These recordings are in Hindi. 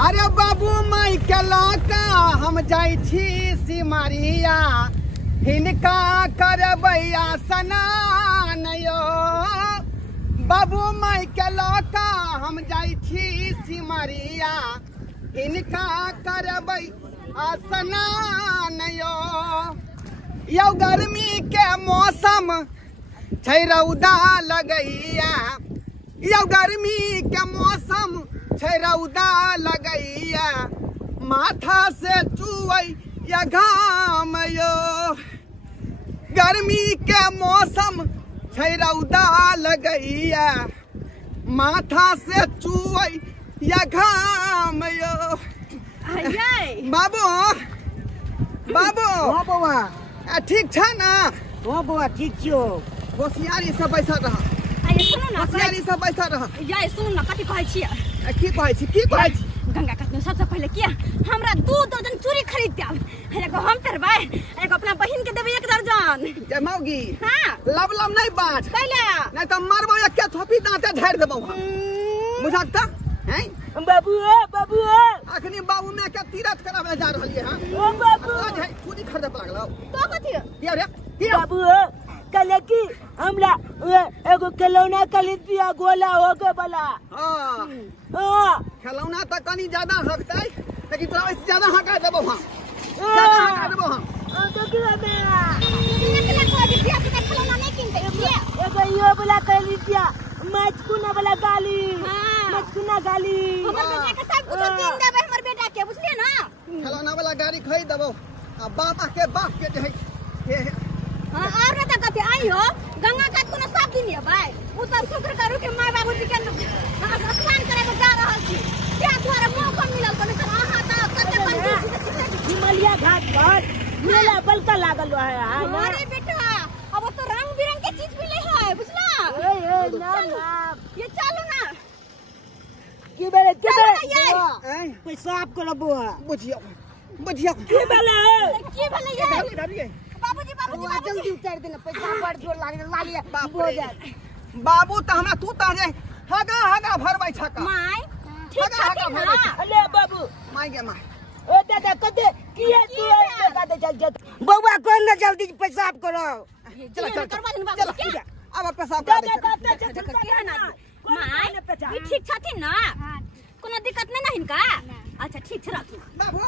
अरे बाबू माई के लौका हम जाई छी सिमरिया हिनका करबैया स्नान यो। बाबू माई के लौका हम जाई छी सिमरिया हिनका करबै स्नान यो गर्मी के मौसम छै रौदा लगैया यो गर्मी के मौसम छै रौदा लगैया माथा से चुवै या घाम यो। गर्मी के मौसम छै रौदा लगैया माथा से चुवै या घाम यो। बाबू बाबू हाँ बउआ ठीक छ ना? हाँ बउआ ठीक छियो। होशियारी से बैठल रह। होशियारी से बैठल रह। सुनू ना कथी कहै छियै? की कहै छी? की कहै छी? गंगा काट में सबसे पहले किया हमरा 2 दर्जन चूड़ी खरीद दे। एगो हम पेरबै एगो अपना बहिन के देबै 1 दर्जन। जय मौगी हां लब लब नहीं बात कैले नहीं तो मारबो एक के थोपी दांते झाड़ देबो। बुझाता हैं बाबू बाबू अखनी बाबू में के तीरथ करावे जा रहलिए हां। ओ बाबू आज है चूड़ी खरीदे लागलो तो कथी ये रे बाबू कल की हमरा एगो खिलौना खरीद दिया गोला हो के वाला। हां हां खिलौना तो कनी ज्यादा हकतै लेकिन तोरा इससे ज्यादा हका देबो हम। ज्यादा हका देबो हम। तो की मेरा निकला को दिया तो खिलौना नहीं किनते ये एगो यो वाला खरीद दिया मचकुना वाला गाली। हां मचकुना गाली हमर बेटा के सब कुछ किन देबै हमर बेटा के बुझलिए ना। खिलौना वाला गाड़ी खरीद देबो आ बाप के जे है हां और ना कथी आई हो गंगा काट कोनो सब दिन अबै उ त शुक्र करू के माय बाबूजी के स्नान करे के जा रहल छी त्या द्वारा मौका मिलल कोन सर आहा त कते कंजूसी हिमालय घाट पर मेला बलका लागल है। अरे बेटा अब तो रंग बिरंग के चीज मिले है बुझला। ए ना ना ये चलो ना की बेले हैं पेशाब करो बुआ बुझियो बुझियो की बेले की भले ये डरिए बाबूजी जल्दी उतार देना पैसा बड़ जोर लागे बाप रे बाबू त हमरा तू त जे हगा हगा भरबै छका माय ठीक छथिन ना। अले बाबू माय गे माय ओ दादा कते किए तू बेटा दे चल बउआ कोन ना जल्दी पेशाब करो। चल चल करवा दिन चल बाबू के अब पेशाब कर दे किया ना माय ये ठीक छथिन ना कोनो दिक्कत नहीं ना हिनका। अच्छा ठीक छ राखू बाबू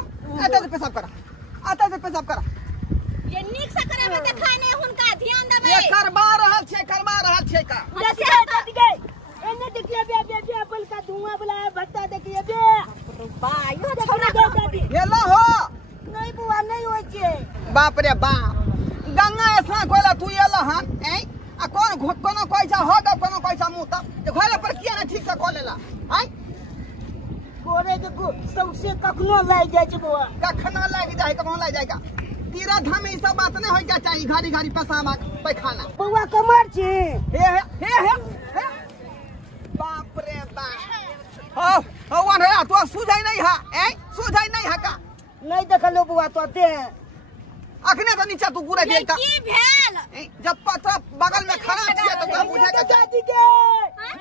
आता से पेशाब करा आता से पेशाब करा ये नीक से करे में देखाय नहीं हुनका ध्यान देबै ये करबा रहल छै का जैसे दादी गई एने देखिए बे बल का धुआं बुलाया भत्ता देखिए बे भाई यो छोड़ दो दादी हेलो हो नहीं बुआ नहीं होय छे। बाप रे बाप गंगा ऐसा कोला तू एला हन ए आ कोनो कोइ छ हो ग कोनो कोइ छ मुंह त जे घोला पर किया ना ठीक से को लेला हैं कोरे देखो सबसे कखनो लाग जाय छे बुआ कखना लाग जाए कखनो लाग जाएगा तीरा धाम में ई सब बात नहीं होय के चाहिए घाड़ी घाड़ी पेशाब पैखाना बुआ कमर छे हे बाप रे बाप हो वन है तो सुझाई नहीं है ए सुझाई नहीं है का नहीं देखलो बुआ तो ते अखने तो नीचे तू गुरे गेल का की भेल जब पत्थर बगल में खड़ा छिए तो तोरा बुझे के दादी के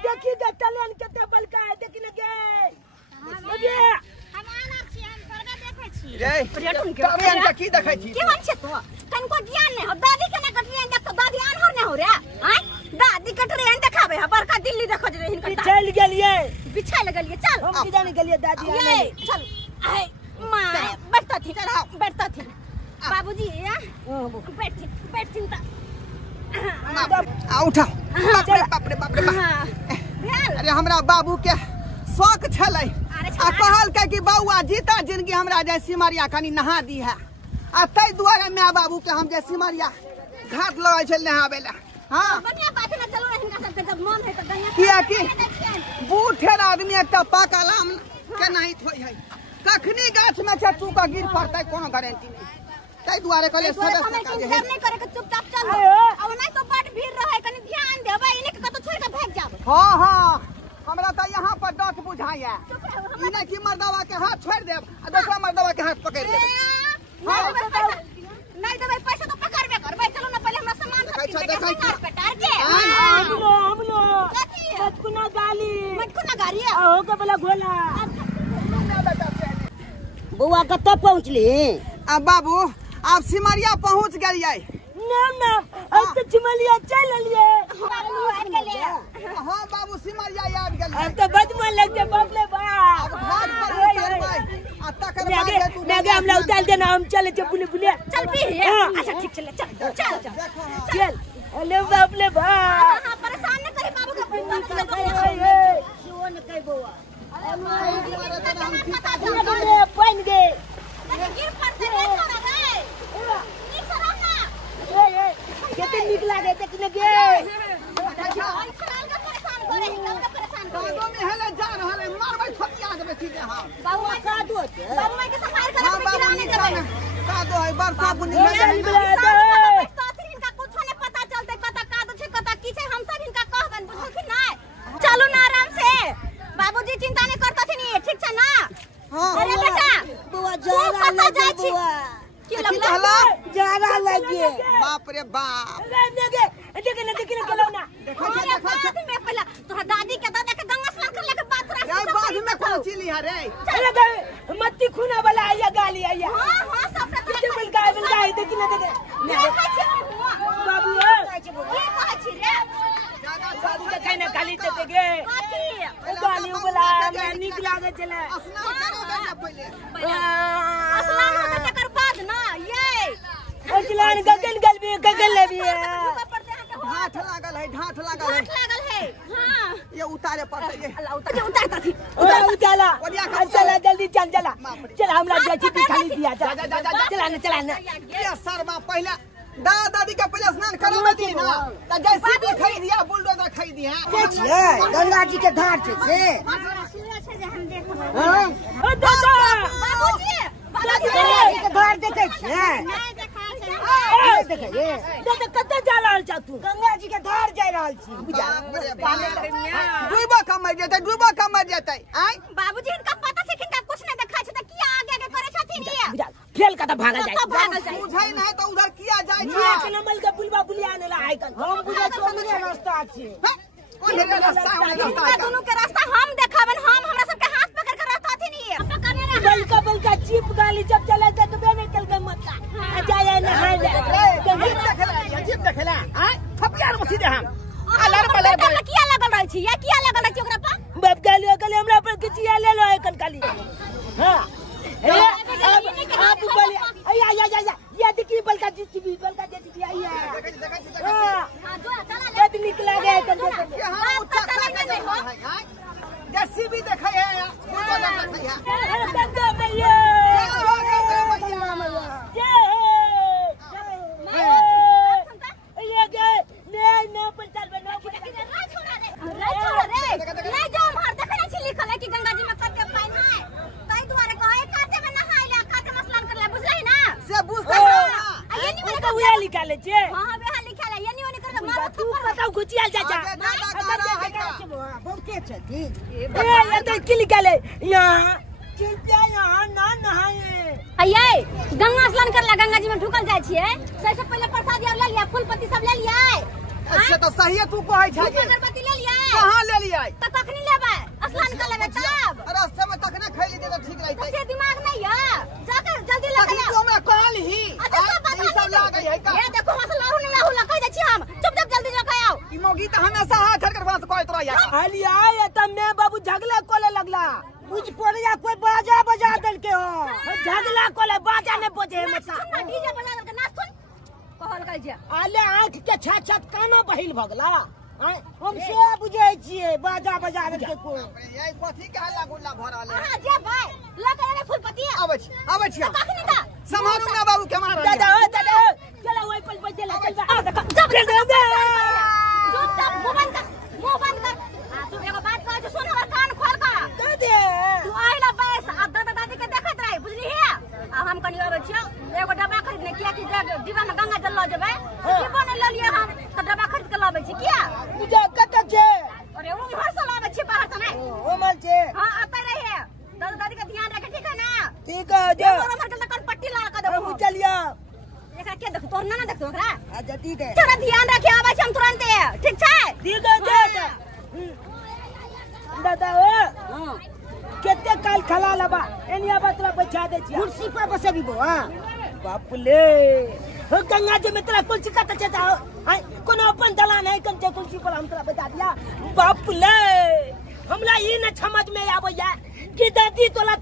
देखी के टलेन केते बलका है देखी लगे अबे हम आना छी हम सरगा देखै छी रे पर्यटन के टलेन के की देखै छी केहन छै तो तनको ज्ञान नहीं हो दादी के ना कटरियन देख तो दादी आनहर नहीं हो रे हैं दादी कटरियन देखाबे है बड़का दिल्ली देखो जे हिनका चल गेलिए बिछा लगलिए चल हम किदा नहीं गेलिए दादी आने ये चल आए माय बैठता थी बैठता थी बाबूजी बैठती त आ उठा बाप रे बाप हां भेल अरे हमरा बाबू के शौक छलै आ कहल के कि बौआ जीता जिंदगी हमरा जय सिमरिया कनी नहा दी है आ तै दुआरे माय बाबू के हम जय सिमरिया घाट लगै छै नहाबे ला। हां बढ़िया बात है चलो हिनका सब के जब मन है त गंगा किया कि बूढ़े आदमी एकटा पाकल आम के नहीं थोइ है कखनी गाछ में छै तू का गिर पड़तै कोनो गारंटी नहीं तै दुआरे कहले सदस्य का जे नहीं करे के चुपचाप चल अब नहीं तो बड़ भीड़ रहे कनी ध्यान देबै इने के कतो छोड़ के भाग जाब। हां हमरा त यहाँ पर डट बुझाया ई नहीं कि मर्दवा के हाथ छोड़ देब आ दूसरा मर्दवा के हाथ पकड़ लेब। नहीं देबै पैसा तो पकड़बे करबै चलो ना पहले हमरा सामान सब पेटार के हम लो कथी मटकुना गाली मटकुना गाड़ी है हो के बोला गोला बुआ कतऽ पहुँचली? अब बाबू आप सिमरिया पहुँच गए। ना अब तो सिमरिया चल लिए। हाँ बाबू सिमरिया याद गए। अब तो बद मन लग जाए बाप रे बाप। अब भाग पर करबै आ तकर बाद तू मैं हमरा उतार देना, हम चले बुले बुले। चल भी अच्छा ठीक चल चल अरे बाप रे बाप। हां परेशान न करी बाबू के क्यों न कह बुआ बन गए गिर पड़ते नहीं छोड़ा रे नहीं छोड़ा ना कितने निक लागे थे कि गे परेशान करे कब परेशान करे बाबू में है ना जा रहा है मारबै छोटिया के बेसी दे। हां बाबू का दो बाबू में के सफाई करे गिराने देबे का दो है बरसा बुनी है इनका कुछ नहीं पता चलते कता का दो छे कता की छे हम सब इनका कहबन बुझलखिन ना। चलो ना आराम से बाबूजी चिंता नहीं करता थी ठीक छे ना। हां अरे बेटा बुआ जा लगे बुआ की कहला जा लगे बाप रे बाप। देखे ना ना देखै छै बाद में पहला तोहर दादी के दादा के गंगा स्नान करले के बाद थोड़ा यार बाद में कौन चिली है रे। अरे मत्ती खूना वाला आया गाली आया। हां सब कितने बिलगाए देखी ना देखे देखै छी बाबू की कहै छी रे बाबू देखे ना गाली देते गे काकी गाली वाला मैं निक लागे चले स्नान करे ना पहले स्नान होते तकर बाद ना ये अचलान गगन लेबी ढाठ लागल है हाथ लागल है। हां ये उतारे पड़ते ये अल्लाह उतारता थी चला चला जल्दी चल हमरा जेसीबी खाली दिया चला ना ये सरवा पहले दादा दादी का पहले स्नान करवा दी ना त जेसीबी खरीदिया बुलडोजर खरीदिया गंगा जी के धार से सूरज है जे हम देखब। हां ओ दादा बाबूजी के धार देखे छियै नहीं देखा छै देखे ये दादा कतऽ जा रहल छ तू? गंगा जी के धार जा रहल छी बुझा डूबो कम जेतै आइ बाबूजी इनका पता छै कि इनका कुछ नहीं देखा छै त किया आगे आगे करे छथिन ये बुझा खेल का तो भागल जाए बुझै नहीं तो उधर किया जाय ये के नमल के बुलवा बुलिया ने ला आइकन हम बुझे छी ओने रास्ता छै कौन है रास्ता है इनका दोनों के रास्ता हम देखाबन हम हमरा सब के हाथ पकड़ के रहता थी नहीं ये पकड़ने रहा बलका चिप गाली जब चले देखबे नहीं कल के मत जाए नहाए जीप देखला आइ थपियार में सीधे हम अलर बलर किया लगल रहै छी ये किया लगल रहै छी ओकरा पर बाप गाली हमरा पर किचिया ले लो एकन काली। हां आप बोले आया ये देखिए बलका जीसीबी आया हां जो चला ले बहुत निकला गया एकन यहां उठा है जेसीबी देखै है बुलडोजर देखै है गंगा मैया ये गए नहीं पंचाल बनो नहीं जाओ हर देखने छी लिखल है कि गंगा जी में कते पानी है तई द्वारे कहे काते में नहाय ले काते में स्नान कर ले बुझलही ना से बुझते ना ये नहीं तो उया निकाले छे। हां वे लिखल है ये नहीं कर मार तू बताओ गुचिया चाचा बहुते छथि ये तो की निकाले यहां चिंता यहां ना नहाए अये गंगा स्नान कर ले गंगा जी में ढुकल जाय छियै सबसे पहले प्रसाद ले लिया फूल पत्ती सब ले लिया। अच्छा तो सही है तू कहै छै अगरबत्ती ले लिया कहां ले लिया त कखनी लेबै स्नान कर लेबै तब रास्ते में तकने खैली दे तो ठीक रहतै से दिमाग नहीं है जाकर जल्दी ले तू हमरा कहल ही अच्छा सब बात ई सब लागै है का ये देखो मसला लाहू नहीं लाहू कह दे छी हम चुप जल्दी लेके आओ ई मोगी त हमेशा हाथ धर कर बात कहत रह यार आलिया ये तब मैं बाबू झगला कोले लगला मुझ पोरिया कोई बाजा बजा दल के हो झगला कोले बाजा ने बजे मत डीजे बजा के नाच सुन कहल कह जे आले आंख के छत छत कानो बहिल भगला हम से बुझै छियै बाजा बजावे के को ये कथि के हल्ला गुल्ला भ रहल है हां जे भाई लगे रे फूल पत्ती आबै छी कखनी दा समारू ना बाबू के मार दादा चला ओइ पल बजे ला चल आ देख जब मुंह बंद कर हां तू एगो बात कह सुन हमर कान खोल कर दे तू आइला बैस आ दादा दादी के देखत रही बुझली है आ हम कनी आबै छियो एगो डब्बा खरीदने किया कि डिब्बा में गंगा जल ल जेबै डिब्बा ने ले लिए हम त डब्बा खरीद के लाबै छी किया मुझे कत छे अरे वो घर से लाबै छी बाहर से नहीं ओ मल छे हां आते रहे दादा दादी का ध्यान रखे ठीक है ना ठीक है जो और हमर के कन पट्टी ला के देबो चलिया एकरा के देख तोर ना देख ओकरा अच्छा ठीक है थोड़ा ध्यान रखे आबै छी हम तुरंत ठीक छै ठीक है दादा ओ ते काल खला लबा एनिया बतला बैठा दे छी कुर्सी पर बसेबी बो हां बाप ले हो गंगा जी में तेरा कुर्सी का तचता हां कोनो अपन दलान है कंचे कुर्सी पर हम तेरा बैठा दिया बाप ले हमरा ई न समझ में आबैया कि दादी तोला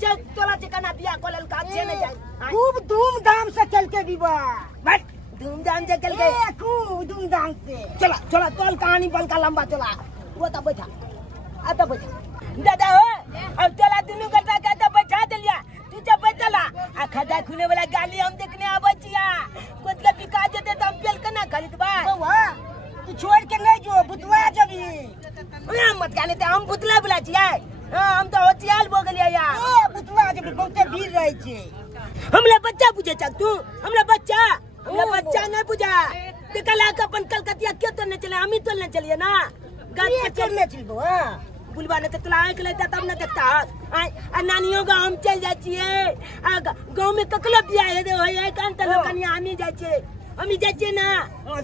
कना बिया कोलल का छे न जाय खूब धूमधाम से चल के विवाह बट धूमधाम से चल के खूब धूमधाम से चला चला तोल कहानी बलका लंबा चला वो तो बैठा अब तो बैठा दादा हो अब चला दुनु गटा गटा बैठा दिलिया तू जब बैठला आ खदा खुने वाला गाली हम देखने आबै छिया कोतला पिका जेते त हम पेल कना खरीद बा बउआ तू छोड़ के नहीं जो बुतवा जबी ओए मत गाने त हम बुतला बुला छिया हम तो होतियाल बो गेलिया यार ए बुतवा जबी बहुते भीड़ रहे छी हमला बच्चा बुझे छ तू हमला बच्चा नहीं बुझा देखला के अपन कलकतिया के तो न चले हम ही तो न चलिए ना गाड़ी पे चढ़ने छिबो हां बुलवा ने तला आंख लेता तब न देखता आ नानियों गांव हम चल जाय छिए गांव में ककलो बिया है दे होय कान त कनिया हम ही जाय छिए ना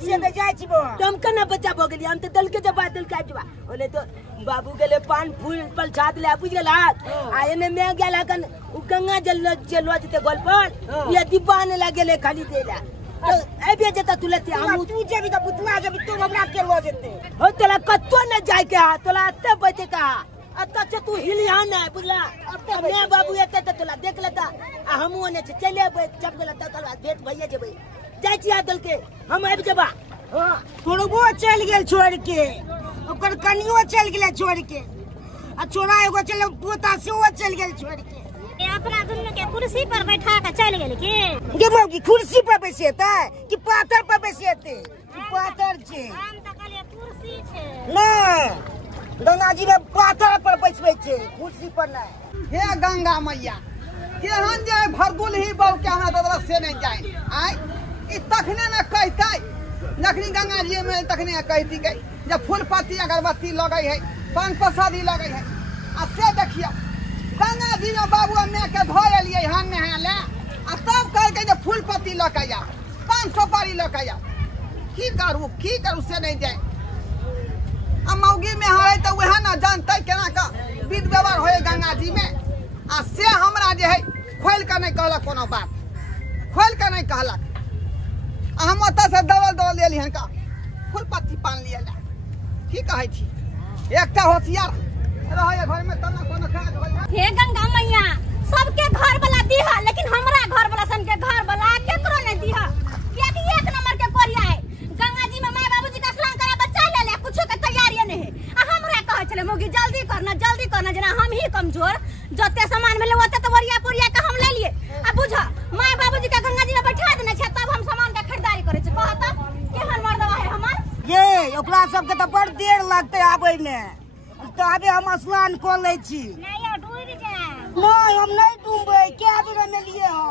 से त जाय छिबो तुम कना बच्चा भ गेली हम त दल के जबा दल का जबा ओले तो बाबू गेले पान फूल पल छात ले बुझ गेला आ एने में गेला कन गंगा जल जते गोल पर ये डिब्बा ने लागेले खाली देला तो ए बे जता तुलती हम तू जेबी त बुतवा जेबी तू हमरा के लो जेते हो तोला कत्तो न जाय के तोला अत्ते बते का अत्ता छ तू हिलिया न बुझला अत्ते मैं बाबू एते त तोला देख लेता आ हमू ने चले जब गेला त कल भेट भइया जेबे जाय छी आदल के हम आबि जेबा हां तोरबो चल गेल छोड़ के ओकर कनियो चल गेले छोड़ के आ छोरा एगो चल पोता से वो चल गेल छोड़ के अपना दुनु के कुर्सी पर बैठा के चल गेल की गे मौगी कुर्सी पर बैसेता कि पाथर पर बैसेते कि पाथर छे हम त कहले कुर्सी छे ना गंगा जी में पाथर पर बैसबै छे कुर्सी पर नहीं हे गंगा मैया केहन जे भरदुल ही बौ के हमरा ददरा से नहीं जाए आय ई तखने न कहतै जखनी गंगा जी में तखने कहती गई जब फूल पत्ती अगरबत्ती लगै है पान प्रसादी लगै है आ से देखियो गंगा जी में बाबू मैं के धो एलियै हन नहा ले आ तब कह के जे फूल पत्ती ल के आ पान सुपारी ल के आ की करू से नहीं जाए आ मौगी में है तो वह न जानते केना का विध व्यवहार होय गंगा जी में आ से हमरा जे है खोल के नहीं कहलक कोनो बात खोल के नहीं कहलक हम ओत से दवल लेली हन का फूल पत्ती पान लिया ला की कहै छी एकटा होशियार रहे घर में तना कोनो काज होय हे गंगा मैया सबके घर वाला दीहा लेकिन हमरा घर वाला सन के घर वाला केकरो नहीं दीहा कियाकि एक नंबर के कोरिया है गंगा जी में माय बाबूजी का स्नान करा बच्चा ले कुछो के तैयारी नहीं है आ हमरा कहै छले मोगी जल्दी करना जना हम ही कमजोर जते सामान मिले ओते तो वरिया पुरिया के हम ले लिए आ बुझ माय बाबूजी का गंगा जी में बैठा देने छै तब हम सामान के खरीदारी करे छै कहत केहन मर्दवा है हमर ये ओकरा सब के त बड़ देर लागते आबै में तो अबे हम स्नान कर ले छी नहीं डूब जाए नहीं हम नहीं डूबे क्या बेर में लिए हो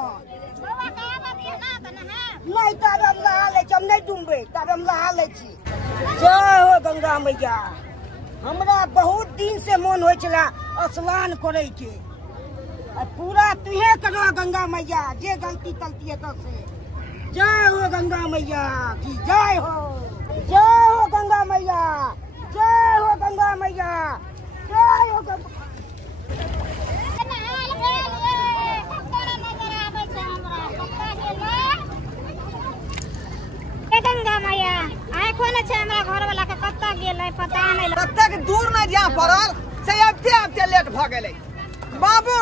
बाबा का बात ये ना त ना नहीं तब हम नहा ले छी हम नहीं डूबे तब हम नहा ले छी जय हो गंगा मैया हमरा बहुत दिन से मन होय छला स्नान करे के आ पूरा तुहे करो गंगा मैया जे गलती तलती है तो से जय हो गंगा मैया की जय हो गंगा मैया जय हो गंगा मैया जय हो गंगा गंगा मैया आय कोन छै हमरा घर वाला के कत्ता गेलै पता नहीं तक दूर में जा पड़ल से आबते लेट भ गेलै बाबू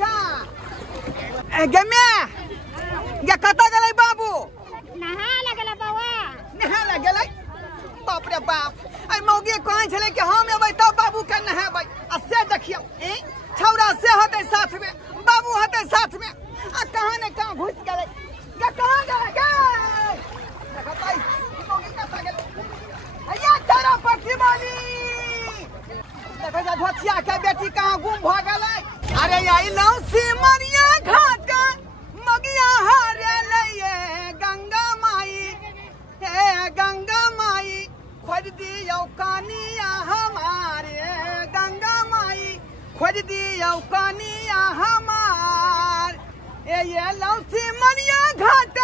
जा गमे या कत्ता गेलै बाबू नहा लगला बाबा नहा लगलै बाप रे बाप आई मौगी कहै छले कि हम एबै तब बाबू के नहाबै आ से देखियौ छौरा से होतै साथ में बाबू होतै साथ में आ कहां ने कहां घुस गेलै या कहां गेलै देखताई मौगी कत्ता गेलै हैया तारा प्रतिमानी देखै जा धोतिया के बेटी कहां गुम भ गेलै अरे आई लौ सिमरिया घाट मगिया हारे लइए गंगा माई हे गंगा माई खोज दियो कानिया हमारे गंगा माई खोज दियो कानिया हमार ये लौसी मनिया घाट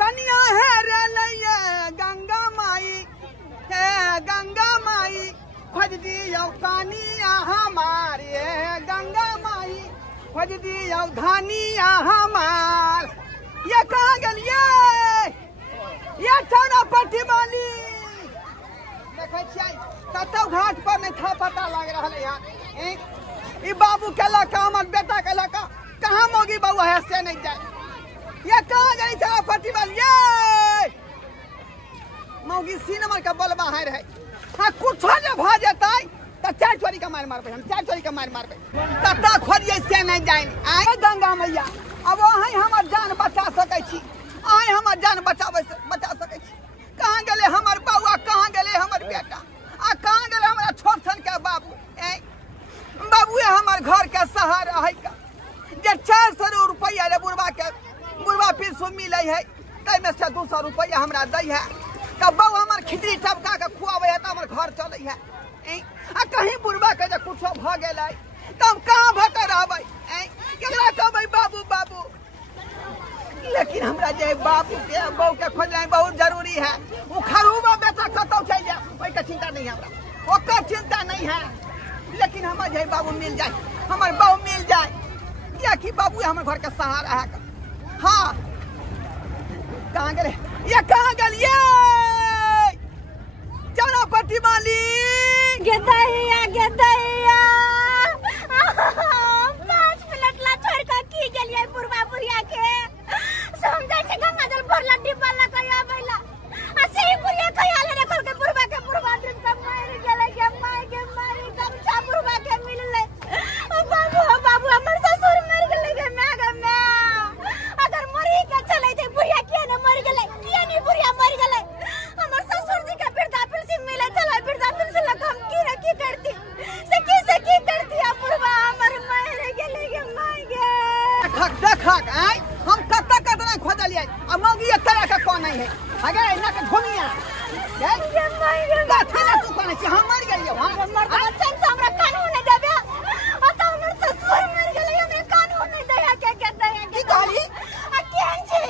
कनिया हेरे लइए गंगा माई हे गंगा माई खोज खोज दियो कानिया हमारे गंगा माई, खोज दियो धानिया हमार। ये कहाँ गलिए? ये थाना पट्टी वाली देखे कतौ घाट पर नहीं था पता लग रहा है यहाँ। ई बाबू के लड़का हमार बेटा के लड़का कहाँ मोगी बउआ है से नहीं जाए। ये कहाँ गई थाना पट्टी वाली? मौगी सी नंबर का बलबा है रहे। हाँ कुछ ने भ जाता तो चार चोरी का मार मारबे, हम चार चोरी का मार मारबे। कता खोजिए से नहीं जाए। आए गंगा मैया अब वही हमार जान बचा सके छी, आए हमार जान बचा सके छी। कहाँ गए हमार बउआ, कहाँ गए हमार बेटा, आ कहाँ गए हमारा छोट सन के बाबू। बाबू हमार घर के सहारा है का जे 400 रुपया रे बुढ़वा पिरसु मिले है, तैमे से 200 रुपया हमरा दै है। तब बउ हमार खिचड़ी टपका के खुआवे है तो हमार घर चले है। आ कहीं बुढ़वा के जे कुछो भ गेलै तब कहाँ भटे रहबै, केकरा कहबै बाबू बाबू। लेकिन हमरा जे बाबू के बहू के खोजना बहुत जरूरी है। वो खरूबा बेटा कतौ चल जाए ओई के चिंता नहीं हमरा, ओकर चिंता नहीं है। लेकिन हमर जे बाबू मिल जाए, हमर बहू मिल जाए, या कि बाबू हमर घर के सहारा है। हाँ कहाँ गए? ये कहाँ गलिए? चना पट्टी वाली गेदैया 5 मिनट ला छोड़ के की गेलिए बुढ़वा बुढ़िया के समझै से गंगा जल भरला डिब्बा ला कया बैला आ से बुढ़िया कया ले रखल के बुढ़वा दिन का मार गेले के मारी गमछा बुढ़वा के मिलले। ओ बाबू हमर ससुर मर गेले के मैं अगर मरी के चले थे बुढ़िया किया न मर गेले, किया नहीं बुढ़िया मर गेले। हमर ससुर जी के वृद्धा पेंशन मिले चला, वृद्धा पेंशन ला हम की करती से की करती आ बुढ़वा हमर मर गेले के माय गे। देखक आय हम कतना खोजलिए आ मौगी एक तरह का कोन नहीं है। अगे इना के घुमिया ये माय गे गाथा ना तू कोन छी, हम मर गेलिए। हां हमर बच्चन से हमरा कानून नहीं देबे आ त हमर ससुर मर गेले, हमरा कानून नहीं दया के दया की कहली? आ केन छै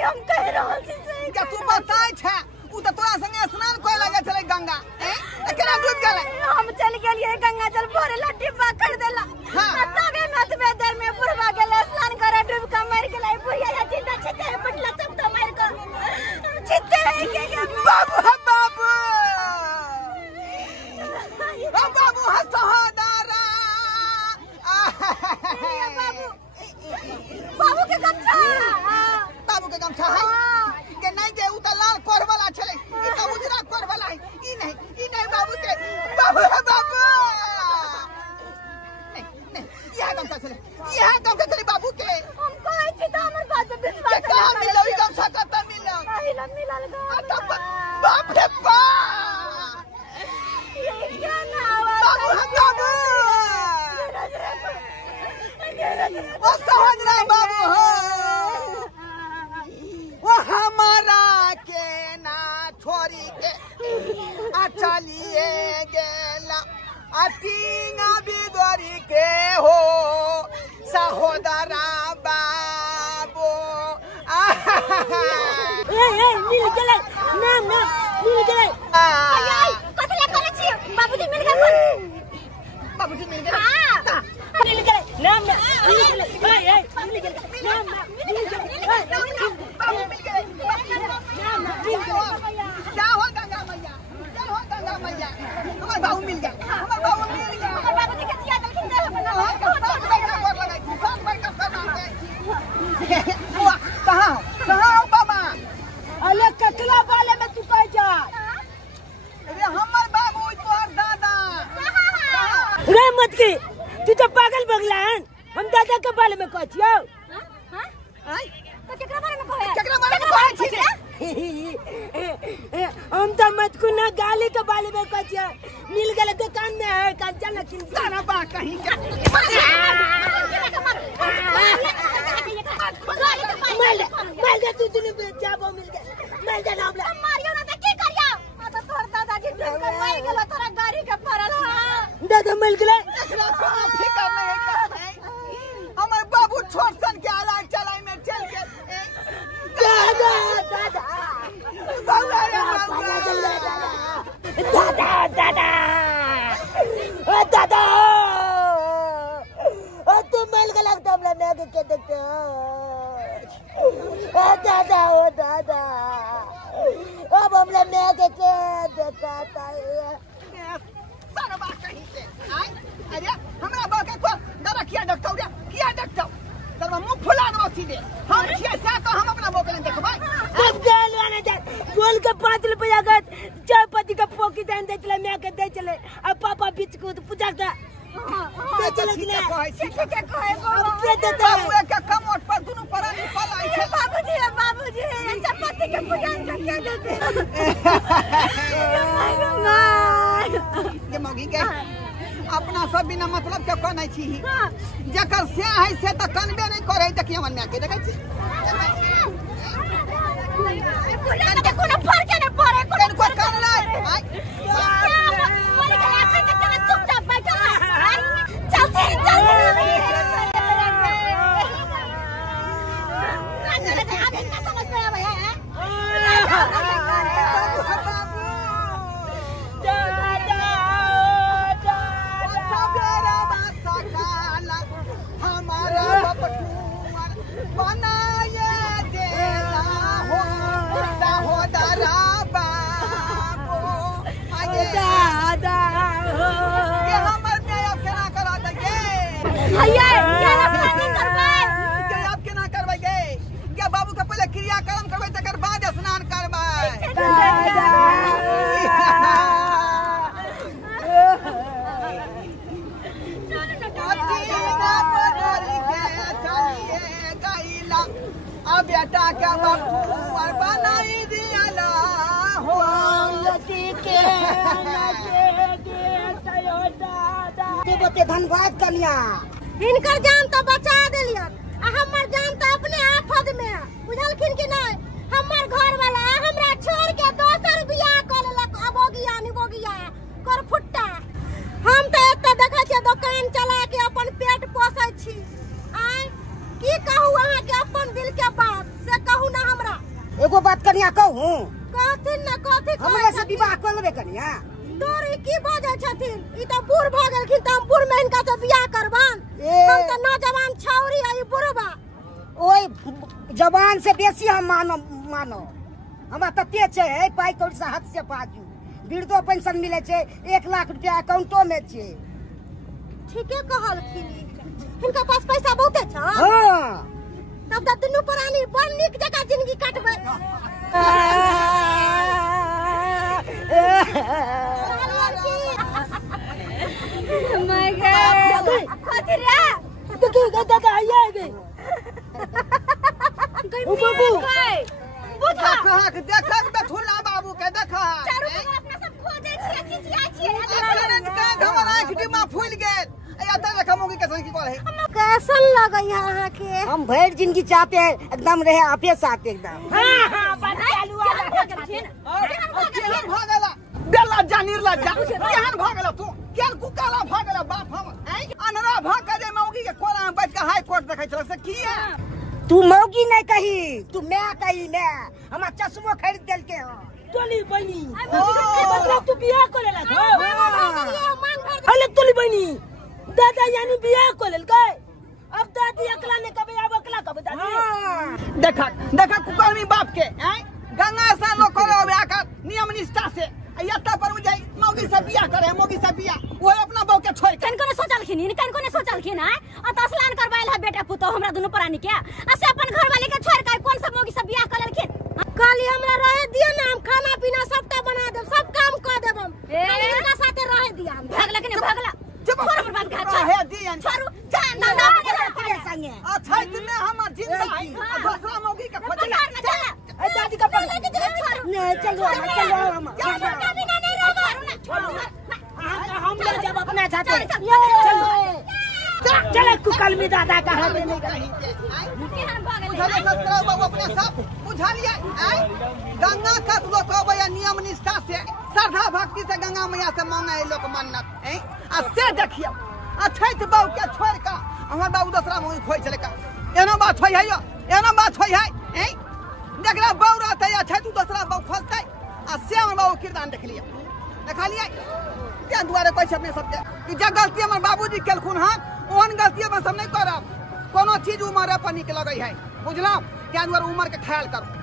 हम कह रहल छी से क्या तू बताय छै उ त तोरा संगे स्नान कोइ लगे चले गंगा केना डूब गेलै। हम चल गेलिए गंगा जल भरे ला डिब्बा कर देला। हाँ। तबे मतबे देर में बुढ़वा गेले स्नान करे डूब के मर गेले। बुढ़िया या चिंता छिते पटला सब तो मार कर छिते के बाबू बाबू हसहदारा बाबू के गमछा है के नहीं जे उ त लाल कोर वाला छले, ई त उजरा कोर वाला है। ई नहीं बाबू के बाबू नहीं यह गमछा छले बाबू के। हम कहै छी त हमर बात पे विश्वास के कहां मिलो ई गमछा कत मिलो? मिलल बाप रे बाप ये क्या ना ओ सहजना बाबू हो वो हमारा के ना छोरी के चलिए गेला अतिंगा बिगड़ी के हो सहोदरा बाबू। मिल गेलै नाम मिल गेलै। कथले करे छी बाबूजी मिल गेल। बाबूजी मिल गेल। हां मिल गेलै नाम मिल गेलै। मिल गेलै नाम मिल गेलै। बाबू मिल गेल। नाम मिल गेलै। क्या हो गंगा मैया हमार बाबू मिल गया। बाबूजी के जिया दलखिन दे कहाँ हो बाबा? अले कतला वाले में तू कह जा अरे हमर बाबू तोहर दादा रे मत की तू तो पागल बगला है। हम दादा के बारे में कह छियो। हां तो केकरा बारे में कहै छी? हम तो मत को ना गाली के बारे में कह छियो। मिल गेले दुकान में है कांचा लखिन तारा बा कहीं का मार दे तू जाबो मिल गए मार दे नाम मारियो ना त की करिया आ त तोहर दादाजी ड्रिंक कर मर गेलो तोरा गाड़ी के पड़ल। दादा मिल गेले। फिकर नहीं है हमर बाबू छोट सन के आलाय चलाई में चल के दादा बाबा दादा दादा दादा तुम मिल के लगता हमने मैं के देखते हो दादा ओ दादा अब हमने मैं के देखता है सारा बात कहीं से अरे हमरा बात के को डरा किया डकता सर्व मुंह फुला दो सीधे हम छिए सा तो हम अपना बोकले देखबै अब गेल आने जा गोल के 5 रुपया का चायपत्ती का पोकी देन दे चले मैं के दे चले अब पापा बीच को पूजा का दे चले कि नहीं के कहे के देते बाबू एक कमोट पर दोनों पर निकल आई छे बाबूजी चायपत्ती के पूजा के देते के मौगी के अपना सब बिना मतलब के कोन छी जकर से है से त कनबे नहीं करे त कि हमन में के देखै छी के कोनो फर्क नहीं पड़े को कर ले चुपचाप बैठो चलते बाबू के पहले क्रियाक्रम करबै तकर बाद स्नान करबै बेटा के बाबू और बनाई दियाला हो बोते धनबाद कन्या इनकर जान तो बचा देलियन आ हमर जान तो अपने आफत में बुझलखिन कि नहीं हमर घर वाला हमरा छोड़ के दोसर बियाह कर लेलक अबोगिया निबोगिया कर फुट्टा हम तो एते देखै छियै दुकान चला के अपन पेट पोसै छी आय की कहू अहाँ के अपन दिल के बात से कहू ना हमरा एगो बात कन्या कहूं कहथिन ना कथि हमरे से विवाह कर लेबे कन्या तोर की बाजै छथिन ई तो बूढ़ भ गेलखिन त हम बूढ़ में इनका से बियाह करबान हम तो नौजवान छौरी आ ई बुढ़बा ओए जवान से बेसी हम मानो हमरा तते छै पाई कौड़ी से हाथ से बाजू वृद्धो पेंशन मिले छै 1 लाख रुपया अकाउंटो में छै ठीके कहलखिन इनका पास पैसा बहुते छ हां तब त दुनू प्राणी बड़ नीक जगह जिंदगी काटबै माय गॉड कथि रे देखी दादा आइए गई ओ बाबू बुझा कहां के देखक बेथुला बाबू के देखा चारू बगल अपना सब खोजै छियै चिचिया छियै का हमर आंख डिमा फूल गेल एता देखा मोगी के संग की करे कैसन लगै है अहाँ के हम भर जिंदगी चाहते हैं एकदम रहे आपे साथ एकदम हां चालू वाला करथिन केहन भ गेला बेला जानिर ला जा केहन भ गेला तू केहन कुकाला भ गेला बाप हम अनरा भ के जे मौगी के कोला में बैठ के हाई कोर्ट देखै छल से की है तू मौगी नहीं कही तू मैं कही मैं हमारा चश्मो खरीद दिल के टोली बनी मतलब तू बियाह करे ला हेलो टोली बनी दादा यानी बियाह करे ले अब दादी अकला ने कबे अब अकला कबे दादी देखा देखा कुकर्मी बाप के गंगा से लोग करो आकर नियम निष्ठा से यात्रा पर जाई मौगी से बियाह करे मौगी से बियाह वो अपना बहू के छोड़ कन कोने सोचलखिन है आ त स्नान करबाइल है बेटा पुतो हमरा दुनु प्राणी के आ से अपन घर वाले के छोड़ के कौन सा मौगी से बियाह करलखिन काली हमरा रहे दियो ना हम खाना पीना सबटा बना देब सब काम क देब हम इनका साथे रहे दिया हम भागला कि नहीं भागला छोड़ बर्बाद खा है दियन छोड़ू जान ना तेरे संगे अच्छा इतने हमर जिंदा है दूसरा मौगी के खोज ना चल दादी का पकड़ नहीं चलो हम बिना नहीं रहो छोड़ू हम ले जब अपना चाहते चलो कुकल में दादा का हम नहीं बाबू अपने सब बुझा लिया गंगा का लोग कहबै नियम निष्ठा से श्रद्धा भक्ति से गंगा मैया से मांगे लोग मन्नत आ से देखियो अछैत बाबू के छोड़ के हमर बाबू दूसरा मौगी खोइ छले का एनो बात होय है एनो बात होय है जकरा बाबू रहते अछैत दूसरा बाबू खोलते आ से हमर बाबू कीर्तन देख लियो देखलिए त्या दुआरे कहै छै अपने सबके कि जे गलती हमर बाबूजी केलखुन हन ओहन गलती हम सब नहीं करब कोनो चीज उम्र पर निक लगै है बुझलौ त्या दुआरे उम्र के ख्याल करू